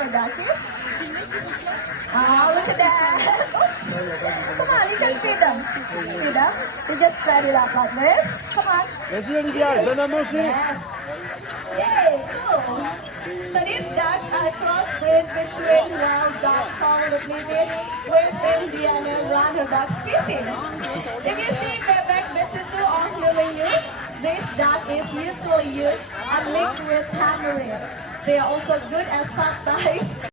your duckies? Oh, look at that. Oops. Come on, you can feed them. Feed them. You just spread it out like this. Come on. Vas-y Olivia, donne à manger. Yes. Yay, cool. So these ducks are a crossbreed between wild duck called the British with Indian and Runner duck species. If you see bareback visitor on human use, this duck is usually used and mixed with tamarind. They are also good at soft size.